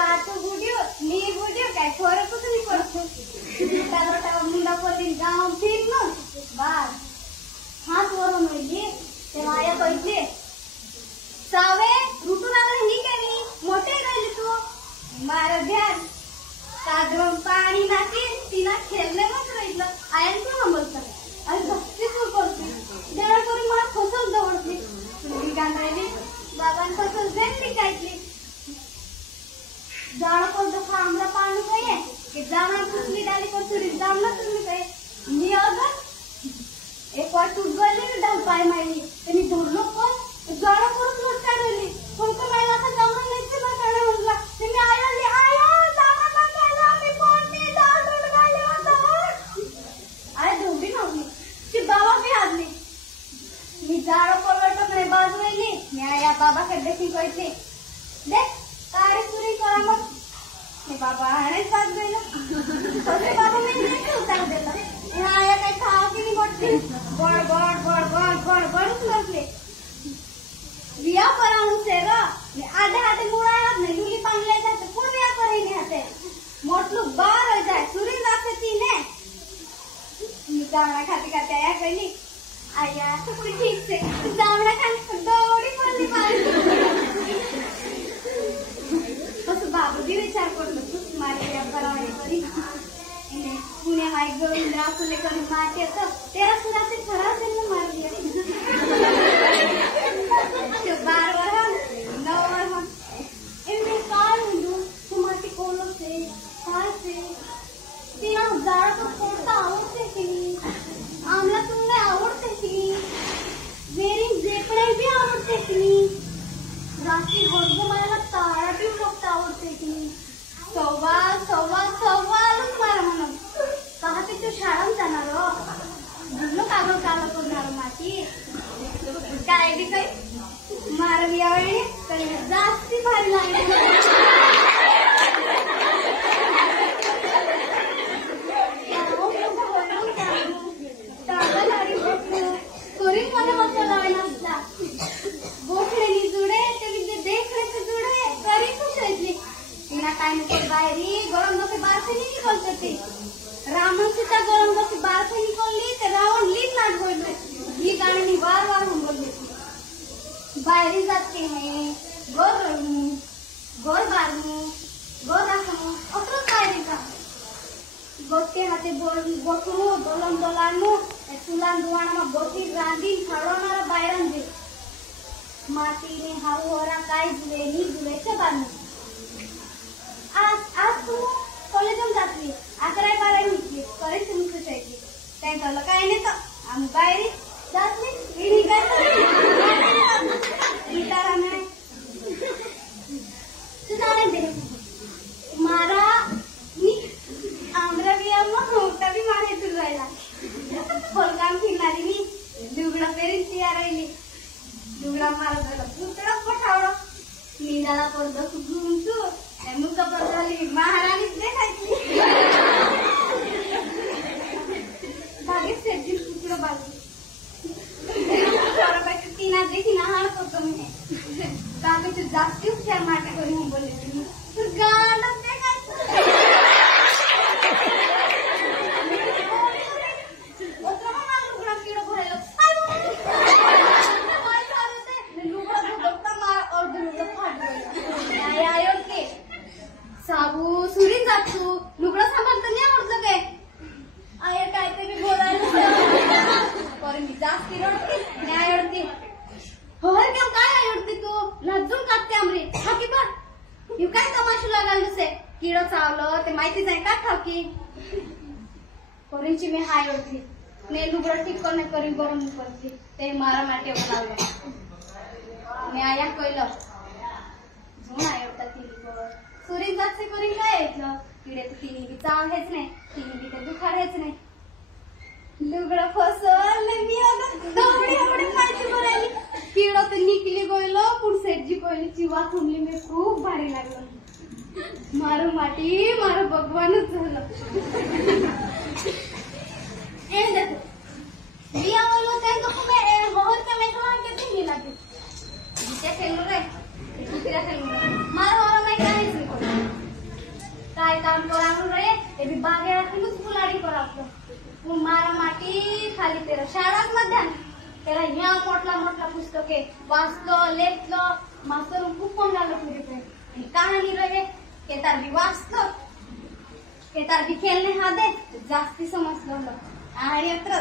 तातो वीडियो नी वीडियो काय फरक कुछ नहीं पड़तो तालोटा मुंडा पर दिन गांव फिर न बास हाथ वरून होईली ते माया कइले सावे रुटून आला ही केली मोठे गइली तू मार ध्यान कादरून पाणी नाकी तिला खेळले मग राहिलं आयन तू बोलता अरे भक्ती तू करते देवा करून मला फसल दवडते तुम्ही गांडळली बाबांन फसल देणली काढली जाण को दफा हमरा पाणू कहे कि जाना कुसली डाली को तुरी जामना तुम्ही कहे मी अगर एक वाट टूट गली डाल पाय मारली त्यांनी धरलो पण जाण करून लोट काढली पण तो मला आता जामना नाही ते काढा म्हणला तुम्ही आयली आया जामना काढला मी कोणती जाण टूट गली होता आय धोडी नव्हती ती बाबा भी हादली मी जाण कोलटो नाही बाजूली मी आया बाबा कडे देखील कइले देख तारे सुरी करा मग मी बाबा आणे साथ गेला तसे बाबा मी नाही उतार दिला आया काय खाव की नाही मोठी बड बड बड बड बड बड लागले विया कराऊं से ग आधे हाथे मुळा नाही दुली पांगले जाते कोण विया करायनी हाते मोठलू बार हो जाए सुरी जाते तीने मी जावणा खाते खाते आया कहली आया तू कोई ठीक से जावणा खाते दौड़ी पडली पाणी कसं बाबूजी विचार करतो तू मारे या करावणी करी पुणे हाय गोविंदराव फुले करून माते तर तेरा सुराचे खरा जन्म मारली तो 12 वर 9 वर इनमें काल हिंदू तुम्हारी कोलो से काल से 3000 तो कोणता आवडते की आमला तुमने आवडते की वेरी जेपणे भी आवडते की रात्री गोरगोमाला तारा भी लोक आवडते की सवाल मारा म्हणून कहा ते तू शाळात जाणार हो बुडलो कागल काल करणार माती काय बी काही मारवी यावेळी काही जास्ती भारी लागली कोरिंग मध्ये बसला नसला गोखलेली जुडे ते विद्या देखरेचे जुडे करी खुशायतली तिना टाइम पर बाहेरी गरम बसे बारसे निकलते थे रामन सीता गरम बसे बारसे निकलली ते रावण लीन नाट बोलले ही गाणी वार वार हम बोलले बाहेरी जाते हैं गोर बारू गोर राखमू अत्र बाहेरी का गोटे हाते बोटू दोलन दोलानू तुलान दुवाना बोटी रांदी खाडोनारा बाहेरन दे मातीने हाऊ होरा काय जुले नी जुलेच्या बाजू आज तू कॉलेजला जातली 11-12 निघली कॉलेज सुरू करायची काय झालं काय नाही तर आम्ही बाहेर जातली इडी काय गिटार नाही तू जाणे दे मारा मी आमरा भी मग मोठा भी मारे तू जायला खोलगाम फिरणारी मी दुगडा पेरीत तयार राहिली दुगडा मारत झाला पुतळा पठावडा मी झाला पडतो तू घेऊन तू मुका पडली महाराणीच नाही खायची बागेत सेजी पुतळा बाजू तीना देखी ना हाण करतो मी बागेचे जास्ती उपचार माटे करून हम बोलले तू गाणं ते काय साबू सुरी जातू लुगडा सांभाळता नाही आवडतं काय आय काय ते मी बोलायला पण मी जास्ती रडते नाही आवडते हो केव काय आवडते तू लज्जून काढते आमरी हाकी बा यू काय तमाशा लागाल दुसे किडो चावलं ते माहिती जाय का खाकी कोरीची मी हाय आवडते ने लुगडा टिकल नाही करी गरम करते ते मारा माटे लावलं मी आया कइलं झूण आवडता ती सुरी जातसे करून काय ऐकलं किडे तर तिने बी चाव हेच नाही तिने बी तर दुखार हेच नाही लुगडं फसवलं मी आता दौडी एवढी माहिती बोलायली किडं तर निकली गोयलो पुढसेटजी पहिली चिवा थुमली मी खूप भारी लागलं मारू माटी मारू भगवानच झालं ए देखो बिया वालों का तो मैं होर का मैं कहां के नहीं लागे जिसे खेल रहे दूसरा खेल मारो और मैं क्या नहीं बागे आखिलूच बुलाडी करावतो मारा माटी खाली तेरा शाळाच मध्यान तेरा ह्या मोठला मोठला पुस्तके वाचलो लेखलो मास्तर खूप कम लागलो पुरी पे कहाणी रहे के तार भी वाचलो के तार भी खेळणे हा दे जास्ती समजलो आणि अत्र